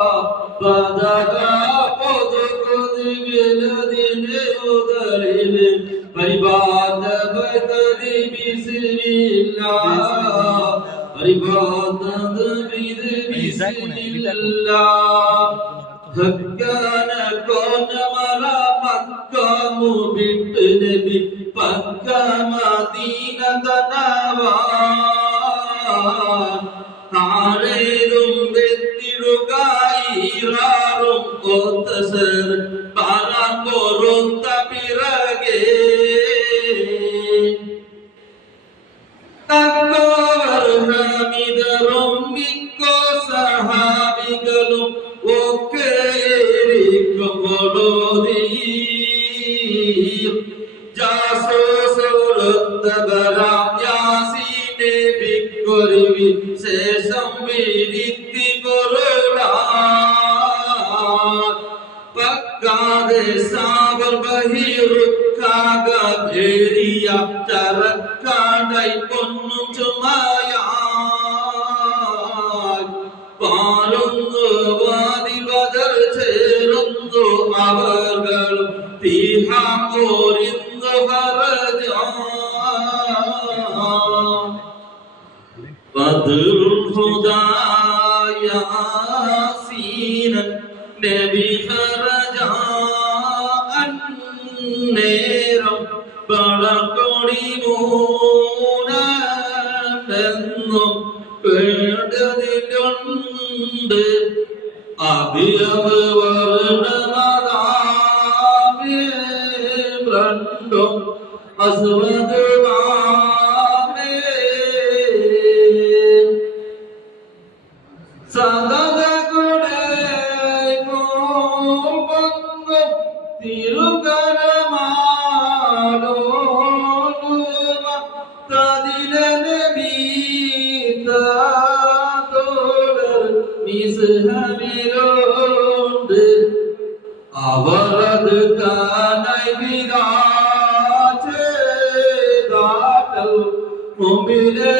Padaga podukodi veladine udarile paribada batadi bismillah paribada bismillah Hakkana kona mala Makka mubit nabi Pakka Madina tanawan Haredum bettirugairarum otasar parakorum tapirage Takkovar hamidarum mikko sahabigalum okerikum bolodir jaso surattabaram yasine bikkorvi sesam viditti korulan pakkade sabar bahirukkaga dheriya charakkadai ponnu chumaya പാലുന്നു വാദിപതർ ചേരുന്നു അവർകളും തീഹാം കോരിന്നു ഹരജാം ബദ്റുൽ ഹുദായാസീനൻ നബി ഹരജാൻ നേരം ബളകൊടി മൂനെന്നും കേട്ടതിലുണ്ട് അഭിയവ് വർണ്ണമതാവേ രണ്ടും അസ്വദുവാമേ സദതകുടേ കോപങ്ങും തിരുകരമാലോലുവ തതിലനബീത മിസ്ഹമിലോണ്ട് അവരത് താനായി വിരാജേതാക്കൾ മുമ്പിലെ